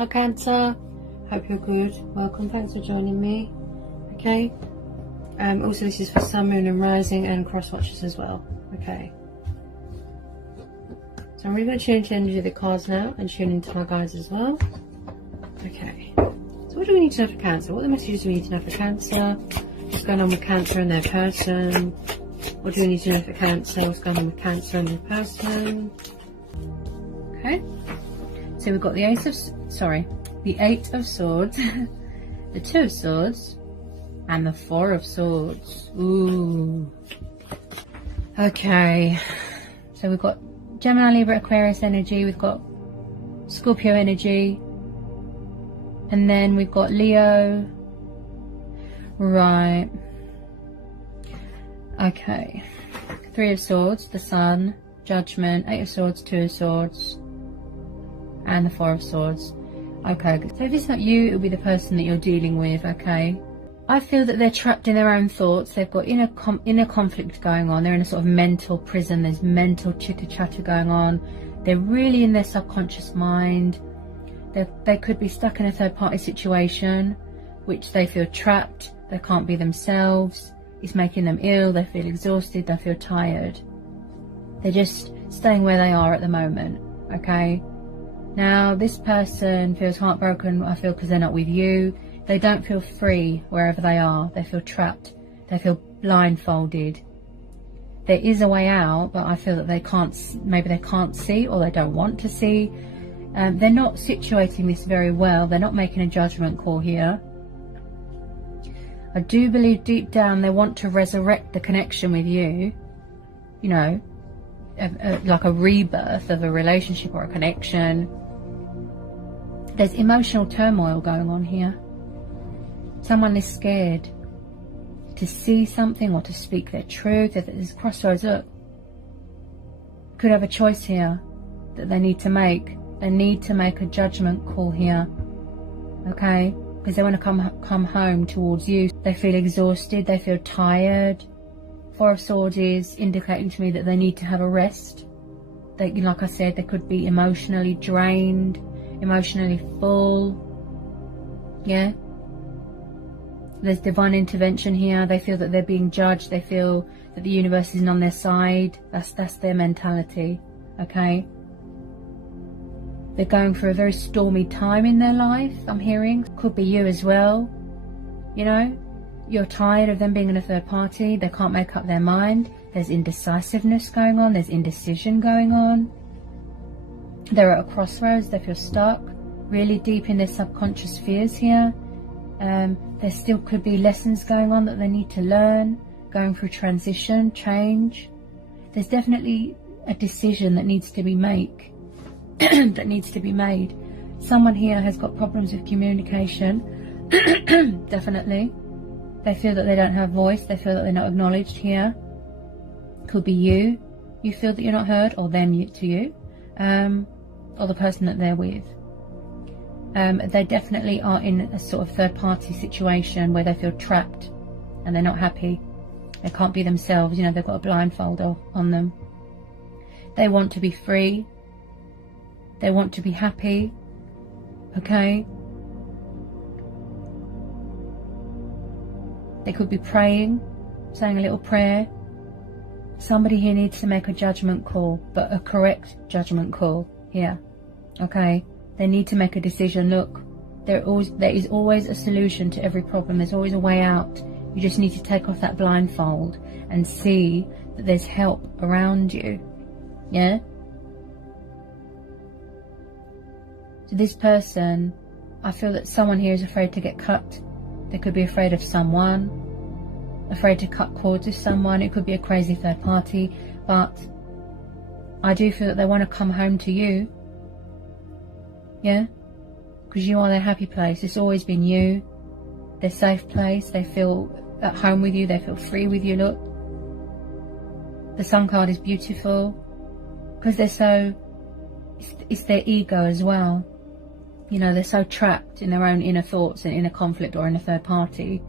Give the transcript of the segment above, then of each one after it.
Hi Cancer, hope you're good. Welcome, thanks for joining me. Okay, also this is for Sun, Moon and Rising and cross watchers as well. Okay, so I'm really going to tune into the energy of the cards now and tune into my guides as well. Okay, so what do we need to know for Cancer? What are the messages we need to know for Cancer? What's going on with Cancer and their person? What do we need to know for Cancer? What's going on with Cancer and their person? Okay, so we've got the the Eight of Swords, the Two of Swords, and the Four of Swords. Ooh. Okay, so we've got Gemini, Libra, Aquarius energy. We've got Scorpio energy, and then we've got Leo. Right. Okay. Three of Swords, the Sun, Judgment, Eight of Swords, Two of Swords, and the Four of Swords. Okay, so if it's not you, it'll be the person that you're dealing with. Okay, I feel that they're trapped in their own thoughts. They've got inner conflict going on. They're in a sort of mental prison. There's mental chitter chatter going on. They're really in their subconscious mind. They could be stuck in a third party situation, which they feel trapped. They can't be themselves. It's making them ill. They feel exhausted. They feel tired. They're just staying where they are at the moment. Okay. Now, this person feels heartbroken, I feel, because they're not with you. They don't feel free wherever they are. They feel trapped. They feel blindfolded. There is a way out, but I feel that maybe they can't see, or they don't want to see. They're not situating this very well. They're not making a judgment call here. I do believe deep down they want to resurrect the connection with you. You know, like a rebirth of a relationship or a connection. There's emotional turmoil going on here. Someone is scared to see something or to speak their truth. There's crossroads. Look, could have a choice here that they need to make. They need to make a judgment call here. Okay, because they want to come home towards you. They feel exhausted. They feel tired. Four of Swords is indicating to me that they need to have a rest. They, like I said, they could be emotionally drained, emotionally full. Yeah. There's divine intervention here. They feel that they're being judged. They feel that the universe isn't on their side. That's their mentality. Okay. They're going through a very stormy time in their life, I'm hearing. Could be you as well. You know, you're tired of them being in a third party. They can't make up their mind. There's indecisiveness going on. There's indecision going on. They're at a crossroads. They feel stuck, really deep in their subconscious fears here. There still could be lessons going on that they need to learn, going through transition, change. There's definitely a decision that needs to be made. Someone here has got problems with communication. Definitely. They feel that they don't have voice. They feel that they're not acknowledged here. Could be you. You feel that you're not heard, or them to you, or the person that they're with. They definitely are in a sort of third-party situation where they feel trapped and they're not happy. They can't be themselves. You know, they've got a blindfold on them. They want to be free. They want to be happy. Okay. They could be praying, saying a little prayer. Somebody here needs to make a judgment call, but a correct judgment call here. Okay. They need to make a decision. Look, there is always a solution to every problem. There's always a way out. You just need to take off that blindfold and see that there's help around you. Yeah? So this person, I feel that someone here is afraid to get cut. They could be afraid of someone, afraid to cut cords with someone. It could be a crazy third party, but I do feel that they want to come home to you. Yeah? Because you are their happy place. It's always been you. Their safe place. They feel at home with you. They feel free with you. Look. The Sun card is beautiful. Because they're so... It's their ego as well. You know, they're so trapped in their own inner thoughts and inner conflict or in a third party.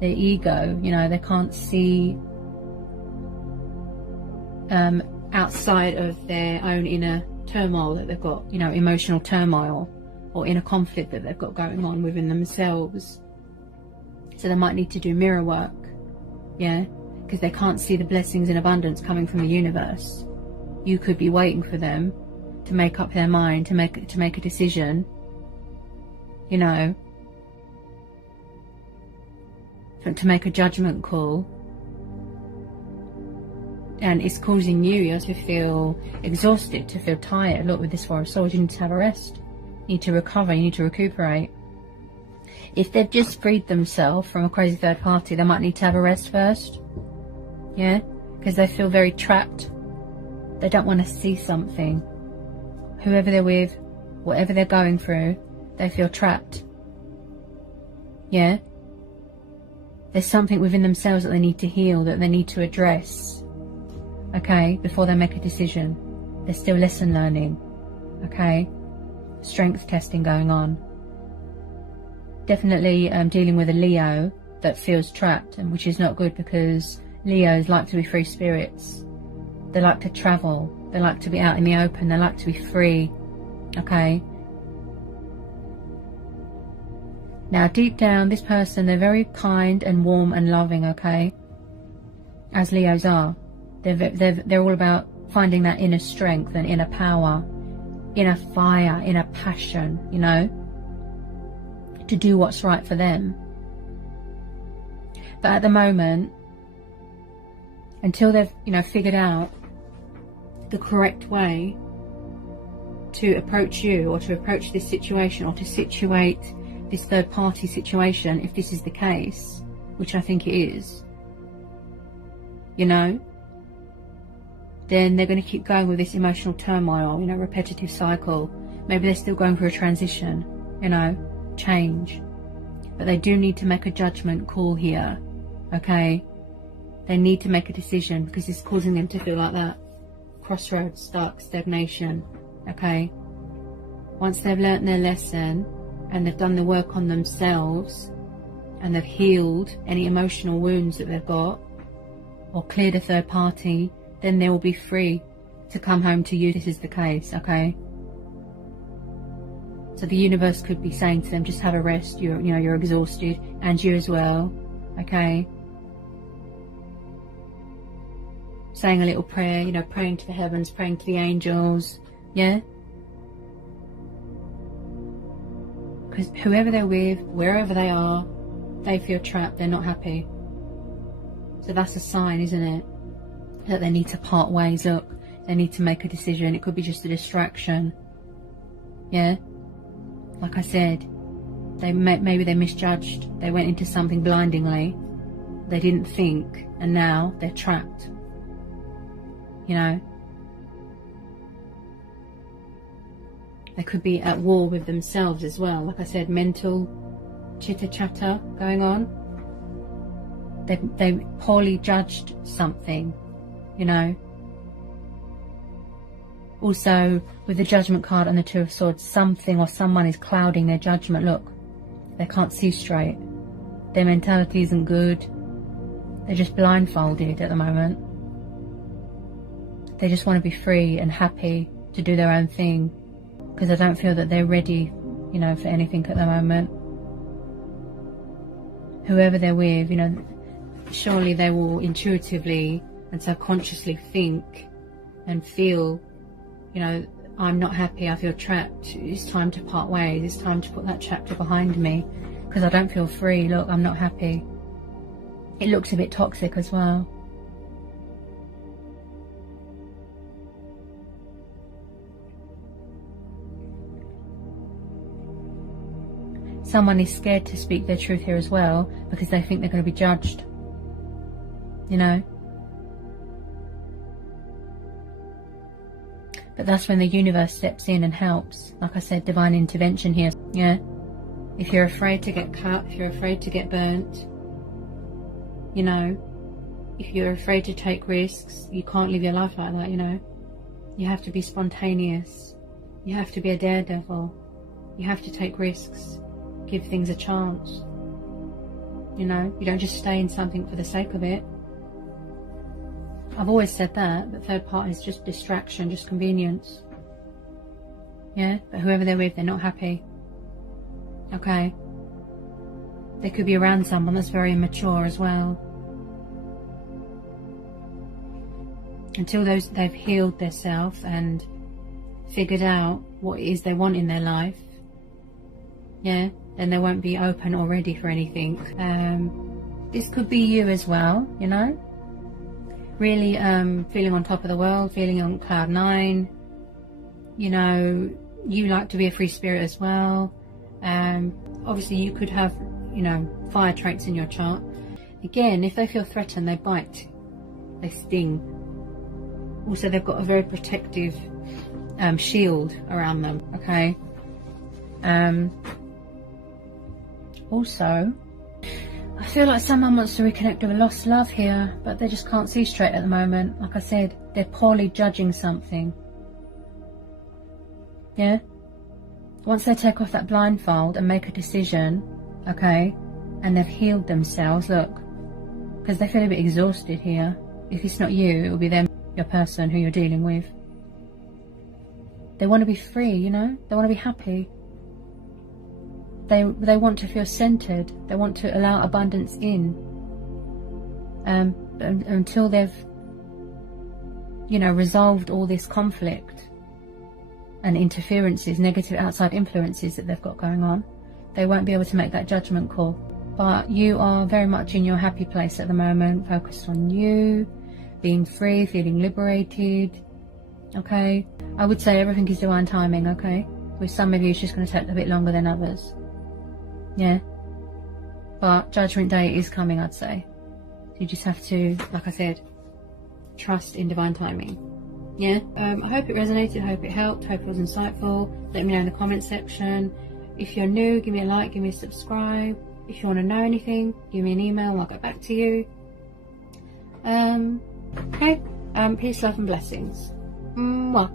Their ego, you know, they can't see outside of their own inner turmoil that they've got, you know, emotional turmoil or inner conflict that they've got going on within themselves. So they might need to do mirror work, yeah, because they can't see the blessings in abundance coming from the universe. You could be waiting for them to make up their mind, to make a decision, you know, to make a judgment call, and it's causing you to feel exhausted, to feel tired. Look, with this Four of Swords, you need to have a rest, you need to recover, you need to recuperate. If they've just freed themselves from a crazy third party, they might need to have a rest first, yeah, because they feel very trapped. They don't want to see something. Whoever they're with, whatever they're going through, they feel trapped, yeah. There's something within themselves that they need to heal, that they need to address, okay, before they make a decision. They're still lesson learning, okay, strength testing going on. Definitely dealing with a Leo that feels trapped, and which is not good, because Leos like to be free spirits. They like to travel, they like to be out in the open, they like to be free, okay. Now deep down, this person, they're very kind and warm and loving, okay, as Leos are. They're all about finding that inner strength and inner power, inner fire, inner passion, you know, to do what's right for them. But at the moment, until they've, you know, figured out the correct way to approach you, or to approach this situation, or to situate this third party situation, if this is the case, which I think it is, you know, then they're going to keep going with this emotional turmoil, you know, repetitive cycle. Maybe they're still going through a transition, you know, change, but they do need to make a judgment call here, okay. They need to make a decision, because it's causing them to feel like that crossroads, stuck, stagnation, okay. Once they've learnt their lesson and they've done the work on themselves, and they've healed any emotional wounds that they've got, or cleared a third party, then they will be free to come home to you. This is the case, okay. So the universe could be saying to them, just have a rest, you're exhausted, and you as well, okay. Saying a little prayer, you know, praying to the heavens, praying to the angels, yeah. Because whoever they're with, wherever they are, they feel trapped, they're not happy. So that's a sign, isn't it, that they need to part ways. Look, they need to make a decision. It could be just a distraction, yeah. Like I said, maybe they misjudged. They went into something blindingly. They didn't think, and now they're trapped, you know. They could be at war with themselves as well. Like I said, mental chitter chatter going on. They poorly judged something, you know. Also, with the Judgment card and the Two of Swords, something or someone is clouding their judgment. Look, they can't see straight. Their mentality isn't good. They're just blindfolded at the moment. They just want to be free and happy to do their own thing, because I don't feel that they're ready, you know, for anything at the moment. Whoever they're with, you know, surely they will intuitively and subconsciously think and feel, you know, I'm not happy, I feel trapped, it's time to part ways, it's time to put that chapter behind me, because I don't feel free. Look, I'm not happy. It looks a bit toxic as well. Someone is scared to speak their truth here as well, because they think they're going to be judged, you know. But that's when the universe steps in and helps. Like I said, divine intervention here, yeah. If you're afraid to get cut, if you're afraid to get burnt, you know, if you're afraid to take risks, you can't live your life like that, you know. You have to be spontaneous. You have to be a daredevil. You have to take risks. Give things a chance. You know, you don't just stay in something for the sake of it. I've always said that third party is just distraction, just convenience. Yeah, but whoever they're with, they're not happy. Okay? They could be around someone that's very immature as well. Until they've healed themselves and figured out what it is they want in their life, yeah, then they won't be open or ready for anything. This could be you as well, you know, really feeling on top of the world, feeling on cloud 9. You know, you like to be a free spirit as well. Obviously you could have, you know, fire traits in your chart. Again, if they feel threatened, they bite, they sting. Also, they've got a very protective shield around them, okay? Also, I feel like someone wants to reconnect with a lost love here, but they just can't see straight at the moment. Like I said, they're poorly judging something. Yeah? Once they take off that blindfold and make a decision, okay, and they've healed themselves, look, because they feel a bit exhausted here. If it's not you, it will be them, your person who you're dealing with. They want to be free, you know? They want to be happy. They want to feel centered. They want to allow abundance in. Until they've, you know, resolved all this conflict and interferences, negative outside influences that they've got going on, they won't be able to make that judgment call. But you are very much in your happy place at the moment, focused on you, being free, feeling liberated, okay? I would say everything is divine timing, okay? With some of you, it's just going to take a bit longer than others. Yeah? But Judgment Day is coming, I'd say. You just have to, like I said, trust in divine timing. Yeah? I hope it resonated, I hope it helped, hope it was insightful. Let me know in the comment section. If you're new, give me a like, give me a subscribe. If you want to know anything, give me an email and I'll get back to you. Okay? Peace, love and blessings. Mwah.